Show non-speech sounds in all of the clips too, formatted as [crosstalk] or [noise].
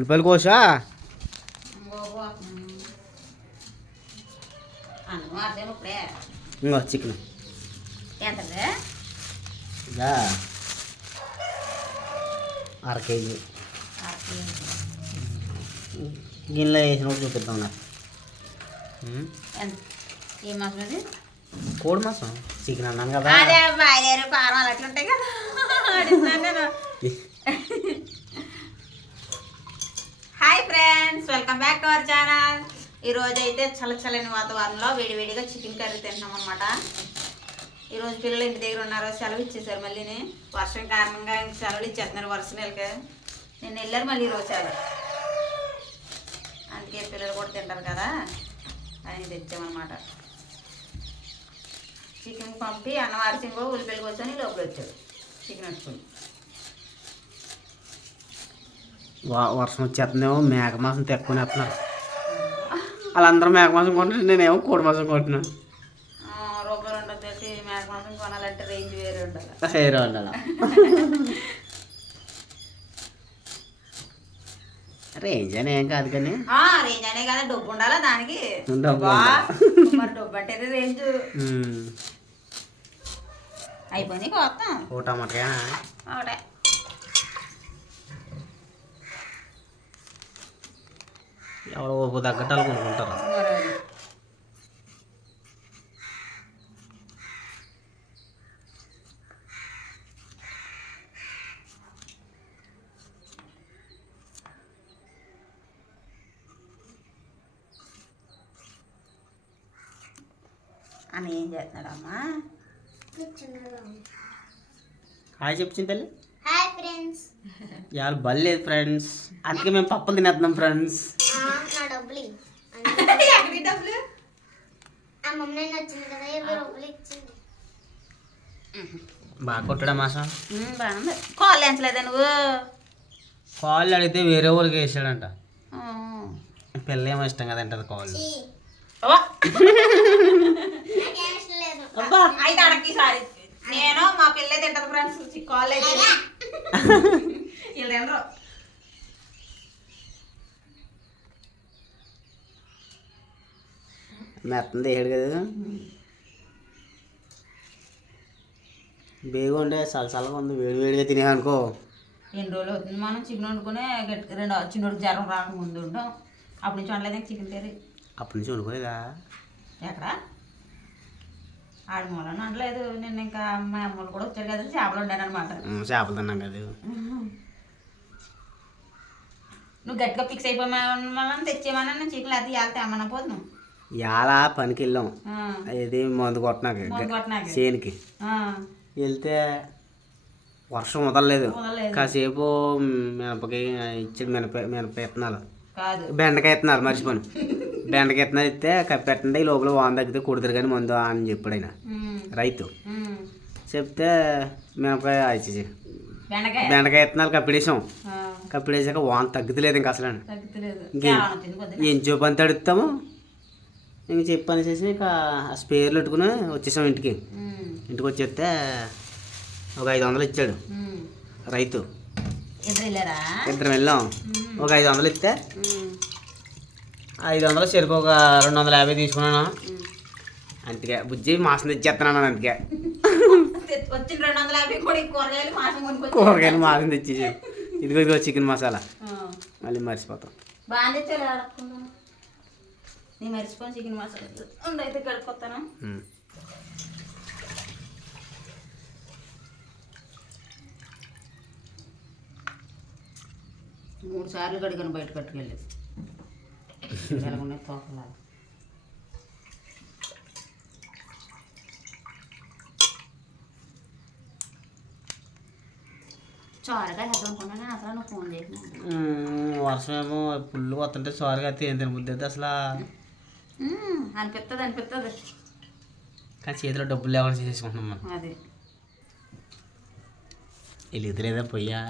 ఉల్లిపాయలు కోసా? ఇంకో చికెన్. ఇదా. అర కేజీ. గిన్నెలో వేసిన చూపిద్దాం నాకు. ఏ మాసం అది కోడి మాసం. చికెన్ అన్నాను కదా. అదే బాయలేరు కారం అలాంటి ఉంటాయి కదా [laughs] అడుగుతున్నాను నేను hi friends welcome back to our channel. ఈరోజు అయితే చల్ల వాతావరణంలో వేడివేడిగా చికెన్ కర్రీ తింటున్నాం అనమాట ఈరోజు పిల్లలు ఇంటి దగ్గర ఉన్నారు సెలవు ఇచ్చేసారు మళ్ళీని. వర్షం కారణంగా ఇంక సెలవులు ఇచ్చేస్తున్నారు వర్షం నెలకి. నేను వెళ్ళారు మళ్ళీ ఈరోజు సెలవు. అందుకే పిల్లలు కూడా తింటారు కదా అని తెచ్చామన్నమాట. చికెన్ పంపి అన్నవారి అరిచి ఉల్లిపల్లి ఉల్లిపాయలు కూర్చొని లోపల వచ్చాడు. చికెన్ వచ్చుకొని. వర్షం వచ్చేస్తుందేమో మేక మాసం తెక్కుని వేస్తున్నారు. వాళ్ళందరూ మేక మాసం కొంటున్నారు నేనేమో కోడి మాసం కొంటున్నాను వేరే ఉండాలి. రేంజ్ అని ఏం కాదు కానీ. ఆ, రేంజ్ అనే కదా డబ్బు ఉండాలా దానికి? మరి డబ్బు అంటే రేంజ్. అయిపోయింది కొత్త ఓ టమాటా ఒకటే. ఎవరో ఓపు తగ్గట్టు అది. అని ఏం చేస్తున్నాడమ్మా హాయ్ చెప్పింది తల్లి హాయ్ ఫ్రెండ్స్ ఇవాళ బల్లేదు ఫ్రెండ్స్ అందుకే మేము పప్పులు తినేస్తున్నాం ఫ్రెండ్స్. ఎక్కడి డబ్బులు ఆ మమ్మీ వచ్చింది కదా యాభై రూపాయలు ఇచ్చింది. బాగా కొట్టడా మాసం బాగుంది కాల్ ఎంచలేదా నువ్వు? కాళ్ళు అడిగితే వేరే ఊరికి వేసాడంట. ఆ. పిల్ల ఏమో ఇష్టం కదా అంటది కాళ్ళు అబ్బా. అయితే అడకి సారి. నేను మా పిల్ల తింటది ఫ్రెండ్స్ కాల్ అయితే వీళ్ళు తినరు. మెత్తం తీయడు కదా. బేగా ఉండే చల్లగా ఉంది వేడి వేడిగా తినేయనుకో ఎన్ని రోజులు అవుతుంది? మనం చికెన్ వండుకునే గట్టి రెండు చిన్నోడికి జ్వరం రాకముందు ఉంటాం అప్పుడు నుంచి వండలేదు చికెన్ కర్రీ? అప్పటి నుంచి వండుకోలేదా? ఎక్కడ? ఆడి మూలన అనలేదు నిన్న ఇంకా మా అమ్మలు కూడా వచ్చారు కదా చేపలు వండాను అనమాట చేపలు తిన్నాం కదా. నువ్వు గట్టిగా ఫిక్స్ అయిపోయి తెచ్చేమన్నా నేను చికెన్ అది వెళ్తే అమ్మన పోదును ఇవాళ పనికి వెళ్ళాం ఇది మందు కొట్టినాక. చేనికి. వెళ్తే వర్షం వదలలేదు. కాసేపు మినపకాయ ఇచ్చాడు మినప మినప విత్తనాలు కాదు. బెండకాయ విత్తనాలు మర్చిపోను. బెండకాయ విత్తనాలు ఇస్తే కప్పెట్టండి ఈ లోపల వాన్ తగ్గితే కుడతారు కానీ మందు అని చెప్పాడు ఆయన. రైతు. చెప్తే మినపకాయ ఇచ్చేసి బెండకాయ? విత్తనాలు కప్పిడేసాం. కప్పిడేసాక వాన్ తగ్గుతలేదు ఇంకా అసలు ఏం చూపు అంత అడుగుతాము? ఇంక చెప్పని చేసి ఇక ఆ స్పేర్లు పెట్టుకుని వచ్చేసాం ఇంటికి. ఇంటికి వచ్చేస్తే ఒక ఐదు వందలు ఇచ్చాడు. రైతు. ఇద్దరు వెళ్ళాం. ఒక ఐదు వందలు ఇస్తే ఐదు వందలు చెరుకు ఒక రెండు వందల యాభై తీసుకున్నాను. అందుకే బుజ్జి మాసం తెచ్చేస్తున్నాను అందుకే. కూరగాయలు మాసం తెచ్చేసి ఇదిగో ఇదిగో చికెన్ మసాలా. మళ్ళీ మర్చిపోతాం. నేను మర్చిపోయి చికెన్ మసాలా ఉండి అయితే కడుక్కొస్తాను. మూడు సార్లు కడిగాను బయట కట్టుకెళ్ళేది చోరగా వేద్దాం అనుకున్నాను అసలు నువ్వు ఫోన్ చేసినా ఉమ్, వర్షం ఏమో పుల్లు వస్తుంటే సారుగా అయితే ఏం తినబుద్ది అయితే అసలు? అనిపిస్తుంది అనిపిస్తుంది కానీ చేతిలో డబ్బులు లేకుండా చేసేసుకుంటున్నాం మనం. అది. వెలుగుతులేదా పొయ్యా?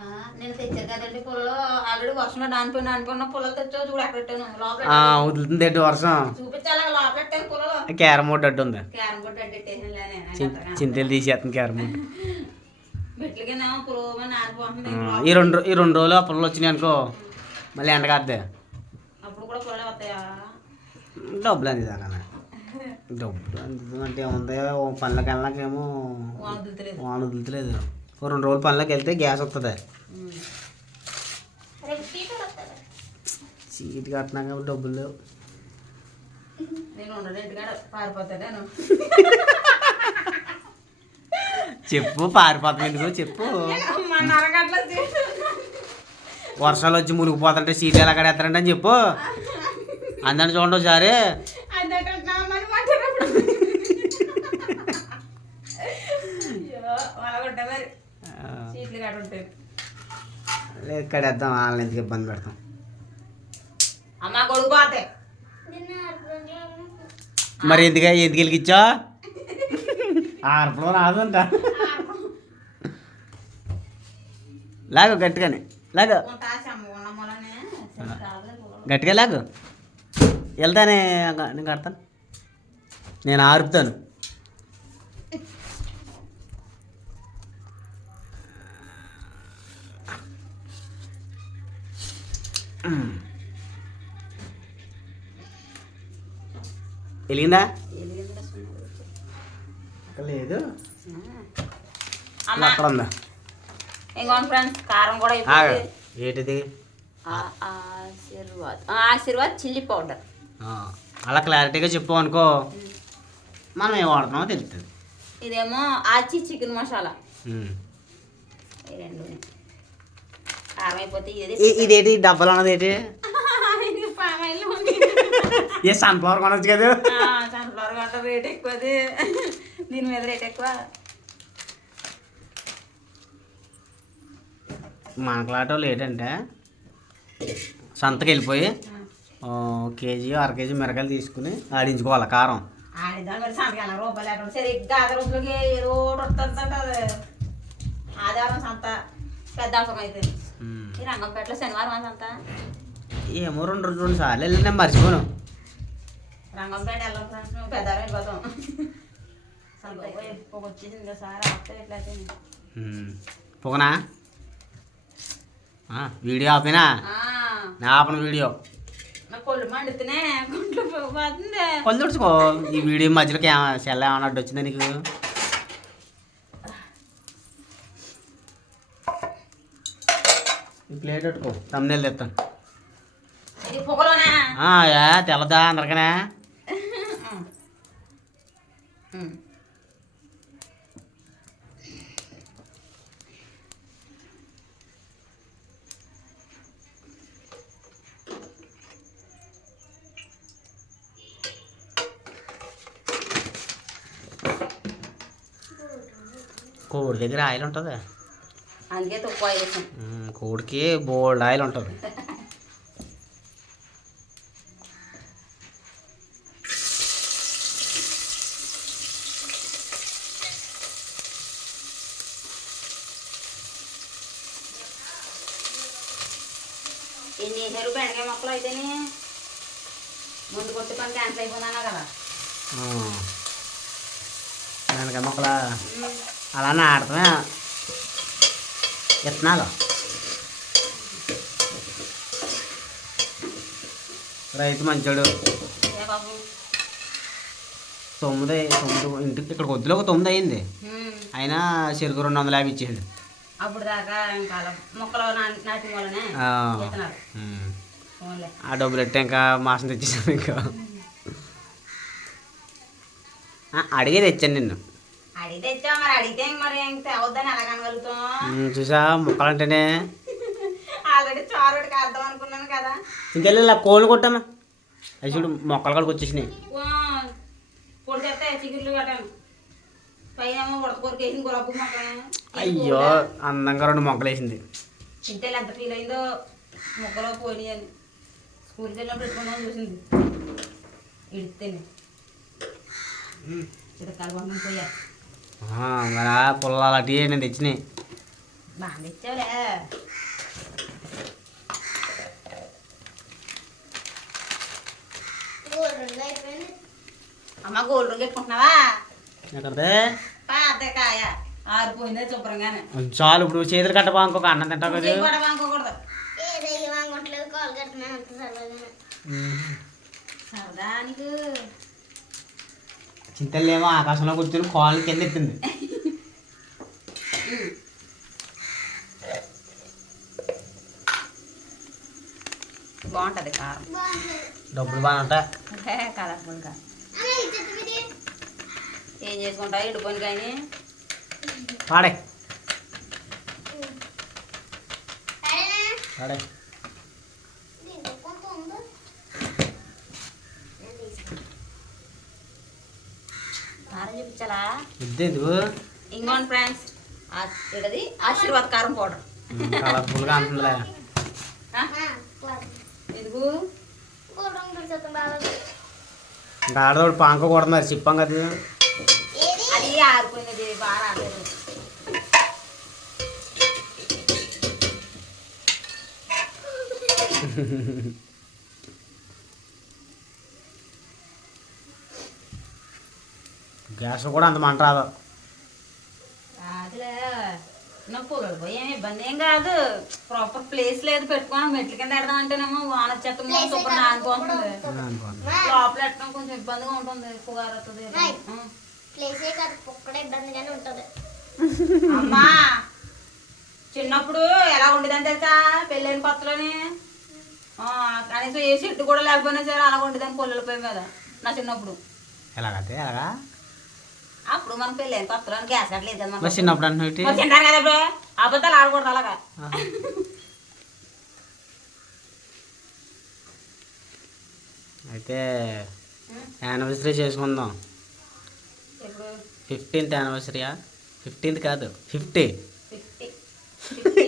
ఆ, నేను తెచ్చాను కదండి పొలలో. ఆల్రెడీ వర్షంలో నానిపోయి నానిపోయిన పొలాలు తెచ్చావు చూడు ఎక్కడ పెట్టాను. లోపల వదులుతుంది ఏంటి వర్షం? చూపించాలి లోపల పొలలో క్యారం బోర్డు అడ్డు ఉంది. క్యారం బోర్డు అడ్డెట్టేసాను లేనే చి- చింతలు తీసేస్తుంది క్యారం బోర్డు. ఈ రెండు ఈ రెండు రోజులు ఆ పుల్లలు వచ్చినాయి అనుకో మళ్ళీ ఎండకాద్దే అప్పుడు కూడా పుల్లలు వస్తాయా? డబ్బులు అంది దాకా డబ్బులు అందుతుంది అంటే ఏముంది? ఓ పనులకు వెళ్ళాకేమో వాన వదులుతలేదు ఓ రెండు రోజులు పనులకు వెళ్తే గ్యాస్ వస్తుంది సీట్ కట్టినాక డబ్బులు లేవు. చెప్పు పారిపోతాం ఎందుకు? చెప్పు. వర్షాలు వచ్చి మునిగిపోతుంటే సీట్ ఎలా కడేస్తారంటే అని చెప్పు. అందరిని చూడండి ఒకసారి. మరి మాట్లాడప్పుడు వాళ్ళ కొట్టే మరి. ఆ, సీట్లు కాడ ఉంటాయి. లేదు కడేద్దాం వాళ్ళని ఎందుకు ఇబ్బంది పెడతాం. అమ్మ కొడుకు మరి ఎందుకు ఎందుకు వెలిగించా ఆర్పడం రాదంట లాగు గట్టిగానే లాగు. గట్టిగా లాగు. వెళ్తానే నేను కడతాను. నేను ఆరుపుతాను. వెలిగిందా? లేదు. అమ్మ. అక్కడ ఉందా? ఇంకోండి ఫ్రెండ్స్ కారం కూడా ఏంటిది? ఆ- ఆశీర్వాద్ ఆ, ఆశీర్వాద్ చిల్లీ పౌడర్. అలా క్లారిటీగా చెప్పు అనుకో మనం ఏం వాడుతున్నామో తెలుస్తుంది ఇదేమో ఆచి చికెన్ మసాలా. రెండు కారం అయిపోతే ఇదేంటి? డబ్బాలు ఉన్నది ఏంటి. [laughs] ఏ సన్ఫ్లవర్ కొనొచ్చు కదా? సన్ఫ్లవర్ గంట రేట్ ఎక్కువది. దీని మీద రేట్ ఎక్కువ. మనకలాటోళ్ళు ఏంటంటే సంతకి వెళ్ళిపోయి కేజీ అర కేజీ మిరకాయలు తీసుకుని ఆడించుకోవాలి కారం. సంత పెద్ద అవసరం అయితే. ఈ రంగంపేటలో శనివారం సంత? ఏమో రెండు రెండు రెండు సార్లు వెళ్ళి నేను మర్చిపోను. రంగంపేట వెళ్ళాం వెళ్ళిపోతాం. సార్. పొగనా వీడియో ఆపినా? నా ఆపన వీడియో. కొలు తుడుచుకో. ఈ వీడియో మధ్యలో క్యామ సెల్ ఏమన్నా అడ్డు వచ్చిందా నీకు? ప్లేట్ పెట్టుకో. తమ్నేలు తెస్తాను తెల్లదా అందరికనే? కోడి దగ్గర ఆయిల్ ఉంటుంది అందుకే తక్కువ కోడికి బోల్డ్ ఆయిల్ ఉంటుంది ఎన్ని వేసారు బెండకాయ మొక్కలు అయితేనే ముందు కొట్టి పని క్యాన్సిల్ అయిపోయిందన్నా కదా ఆ. వెనక మొక్కల అలా నాడటమే విత్తనాలు రైతు మంచోడు. తొమ్మిది తొమ్మిది ఇంటికి ఇక్కడ కొద్దిలో ఒక తొమ్మిది అయింది. అయినా చెరుకు రెండు వందల యాభై ఇచ్చేయండి. అప్పుడు దాకా ఇంకా అలా మొక్కలు నా- నాటిన వాళ్ళనే ఆ. డబ్బులు ఎట్టే ఇంకా మాసం తెచ్చేసాను ఇంకా. అడిగే తెచ్చాను నిన్ను. చూసా మొక్కలంటేనే. ఆల్రెడీ చారుడికి అర్థం అనుకున్నాను కదా. ఇంకెళ్ళి ఇలా కోళ్ళు కొట్టామా అవి చూడు మొక్కలు కాడికి వచ్చేసినాయి. అయ్యో అందంగా రెండు మొక్కలు వేసింది. ఎంత ఫీల్ అయిందో మొక్కలో పోనీ అని. స్కూల్కి వెళ్ళినప్పుడు చూసింది. ఇడితేనే పంపం పోయా. మరి ఆ పుల్లలు అటు నేను తెచ్చినాయి బాగా తెచ్చావులే గోల్డ్ అయిపోయింది అమ్మ గోల్డ్ రంగు పెట్టుకుంటున్నావా ఎక్కడదే పాత కాయ ఆరిపోయిందే శుభ్రంగానే చాలు ఇప్పుడు చేతులు కట్టబా ఇంకొక అన్నం తింటావు కదా ఇంకోటి అనుకోకూడదు ఏదో చింతలేమో ఆకాశంలో కూర్చొని కాళ్ళు కింద ఎత్తింది. బాగుంటుంది కారం. డబ్బులు బాగా ఉంటాయి కలర్ఫుల్గా ఏం చేసుకుంటావు? ఎండిపోయిన కానీ పాడే. పాడే. ఎందుకు ఇంకోండి ఫ్రెండ్స్ ఇడది ఆశీర్వాద్ కారం పౌడర్. కలర్ఫుల్గా అంటుందిలే. ఎందుకు? ఆడదోడు పాంక కొడుతున్నారు చెప్పాం కదా. ఏది? అది ఆరిపోయినది బాగా రాలేదు. [laughs] గ్యాస్ కూడా అంత మంట రాదు. నాకు ఇబ్బంది? ఏం కాదు. ప్రాపర్ ప్లేస్ లేదు పెట్టుకోను మెట్ల కింద పెడదాం అంటేనేమో వాన సూపర్ లోపల పెట్టడం కొంచెం ఇబ్బందిగా ఉంటుంది. పొగారు వస్తుంది Right. ఆ. ప్లేసే కాదు. కుక్కడ ఇబ్బందిగానే ఉంటుంది. అమ్మా! చిన్నప్పుడు ఎలా ఉండేదని తెలుసా? పెళ్ళైన కొత్తలోని. ఆ, కనీసం ఏ చెట్టు కూడా లేకపోయినా సరే అలా ఉండేదని పొల్లల మీద. నా చిన్నప్పుడు. ఎలాగంటే ఎలాగా? అప్పుడు మనం పెళ్ళైన కొత్తలో గ్యాస్ కట్టలేదు కదా. చిన్నప్పుడు అంటే తింటారు కదా ఇప్పుడు? అబద్ధాలు ఆడకూడదు అలాగా. అయితే యానివర్సరీ చేసుకుందాం. ఫిఫ్టీన్త్ యానివర్సరీయా? ఫిఫ్టీన్త్ కాదు ఫిఫ్టీ. ఫిఫ్టీ. ఫిఫ్టీ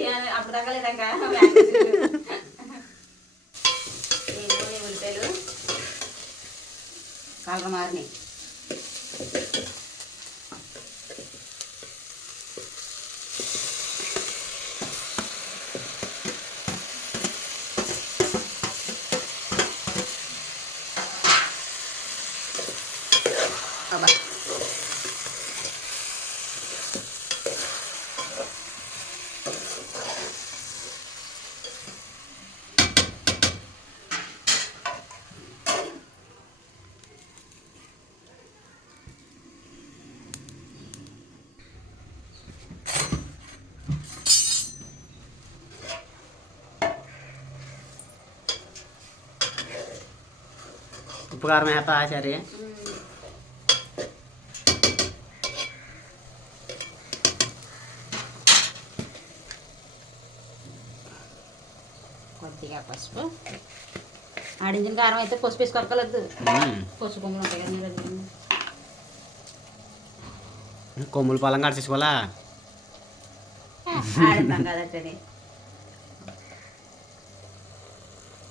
ఉప్పు కారం వేస్తా సరే కొద్దిగా పసుపు. ఆడించిన కారం అయితే పసుపు వేసి కొరకలేదు మ్మ్. పసుపు కొమ్ములు ఉంటాయి కదా కొమ్ములు పొలం కడిచేసుకోవాలా ఆడతాం కదటని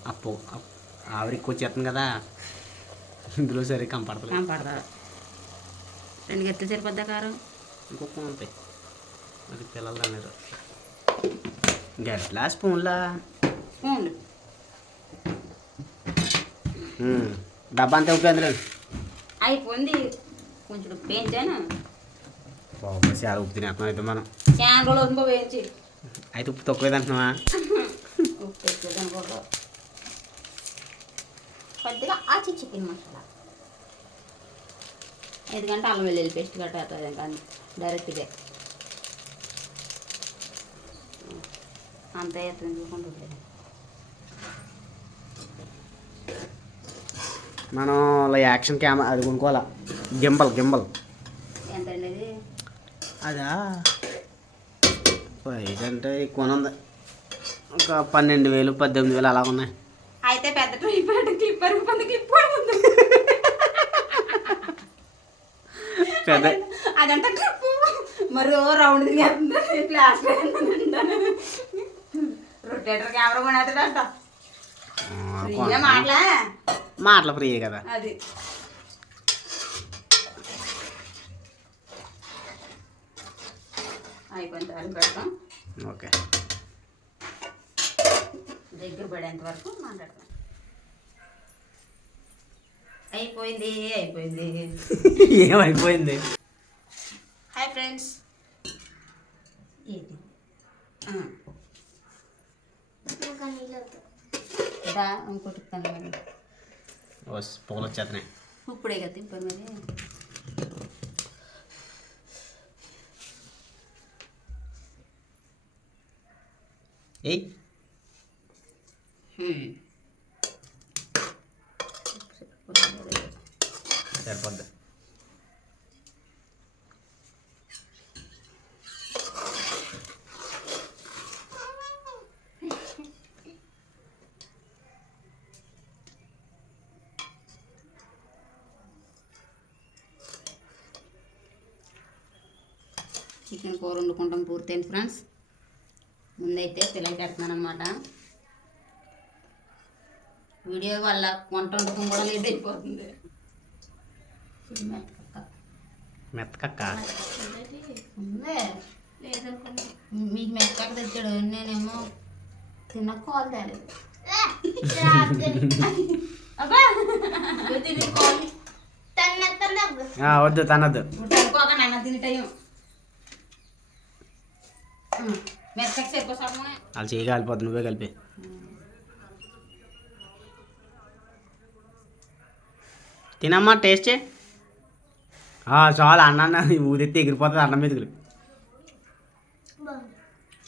అప్పు ఎక్కువ వచ్చేస్తుంది కదా. ఇందులో సరే కంపడతలేదు పడతా రెండు గెత్తలు సరిపోద్దా కారం? ఇంకొక ఉంటాయి అది పిల్లలు తిన్నారు గట్లా స్పూన్లా? స్పూన్లు మ్మ్. డబ్బా అంతా ఉప్పు అందులో. అయిపోయింది. కొంచెం పెంచాను బాబు చాలా ఉప్పు తినేస్తున్నాం అయితే మనం. క్యాన్ రోజులు వేయించి. అయితే ఉప్పు తక్కువ తింటున్నావా ఉప్పు కొద్దిగా ఆచి చికెన్ మసాలా. ఎందుకంటే అల్లం వెల్లుల్లి పేస్ట్ కట్టేస్తుంది కానీ డైరెక్ట్గా అంత ఎత్తుని చూసుకుంటుంది మనం ఇలా యాక్షన్ కెమెరా అది కొనుక్కోవాలా? Gimbal gimbal. అది? ప్రైస్ అంటే ఎక్కువ ఉంది. ఒక పన్నెండు వేలు పద్దెనిమిది వేలు అలా ఉన్నాయి అయితే పెద్ద ట్రైపాడ్ క్లిప్పర్ పంది క్లిప్పర్ ఉంది పెద్ద అదంతా క్లిప్ మరి రౌండ్ తిరిగేస్తుంది ప్లాస్టర్ రొటేటర్ కెమెరా కొనేస్తాడంట. ఫ్రీగా. మాటలా? మాటలు ఫ్రీ కదా. అది. అయిపోయిన తర్వాత పెడతాం. ఓకే. దగ్గర పడేంత వరకు మాట్లాడతాం. అయిపోయింది అయిపోయింది. ఏమైపోయింది? Hi friends. ఏంటి? ఆ, ఇంకా నీళ్ళు అవుతాయి దా ఇంకోటి పొగలు వచ్చేస్తున్నాయి ఇప్పుడే కదా తిప్పాను మరి. ఏయ్. సరిపోద్ది. చికెన్ కూర వండుకుంటాం పూర్తయింది ఫ్రెండ్స్. ముందైతే పిల్లలకి పెడుతున్నాను అనమాట వీడియో వల్ల వంట వండకం కూడా లేట్ అయిపోతుంది. మెత్తకక్క మీకు మెత్తగా తెచ్చాడు. నేనేమో తిన్న కాల్ తేలేదు. వద్దు తనద్దు. మెత్తకి వాళ్ళు చేయి కాలిపోద్ది నువ్వే కలిపి. తినమ్మా టేస్ట్ చేయి. ఆ, చాలు అన్న ఊదెత్తి ఎగిరిపోతుంది అన్నం మీదకి. బాగుంది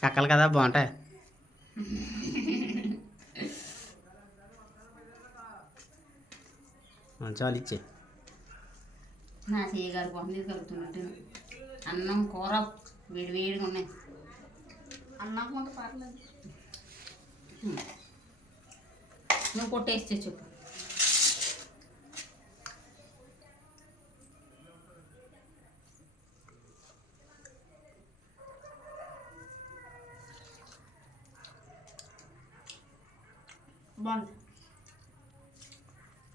కక్కలు కదా బాగుంటాయి. ఆ, చాలు ఇచ్చే. నా చేయగారు కోసం మీద కలుగుతున్నట్టు అన్నం కూర వేడి వేడిగా ఉన్నాయి. అన్నం కొంత పర్లేదు. హ్మ్. నువ్వు కొట్టేస్తే చెప్పు. బాగుంది.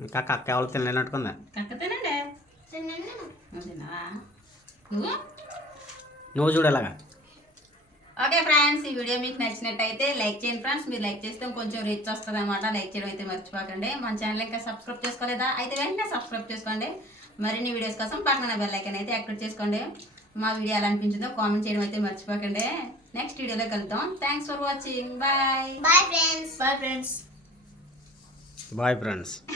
ఇంకా కక్క ఎవరు తినలేనట్టుకుందా కక్కతేనండి తిన్నాను నువ్వు తిన్నావా? నువ్వు? నువ్వు చూడు ఎలాగా? ఓకే ఫ్రెండ్స్ ఈ వీడియో మీకు నచ్చినట్టయితే లైక్ చేయండి ఫ్రెండ్స్. మీరు లైక్ చేస్తే కొంచెం రీచ్ వస్తుంది అనమాట లైక్ చేయడం అయితే మర్చిపోకండి. మన ఛానల్ ఇంకా సబ్స్క్రైబ్ చేసుకోలేదా? అయితే వెంటనే సబ్స్క్రైబ్ చేసుకోండి. మరిన్ని వీడియోస్ కోసం పక్కన బెల్ ఐకాన్ అయితే యాక్టివేట్ చేసుకోండి. మా వీడియో ఎలా అనిపించిందో కామెంట్ చేయడం అయితే మర్చిపోకండి. నెక్స్ట్ వీడియోలో కలుద్దాం. Thanks for watching bye bye friends bye friends Bye, friends. [laughs]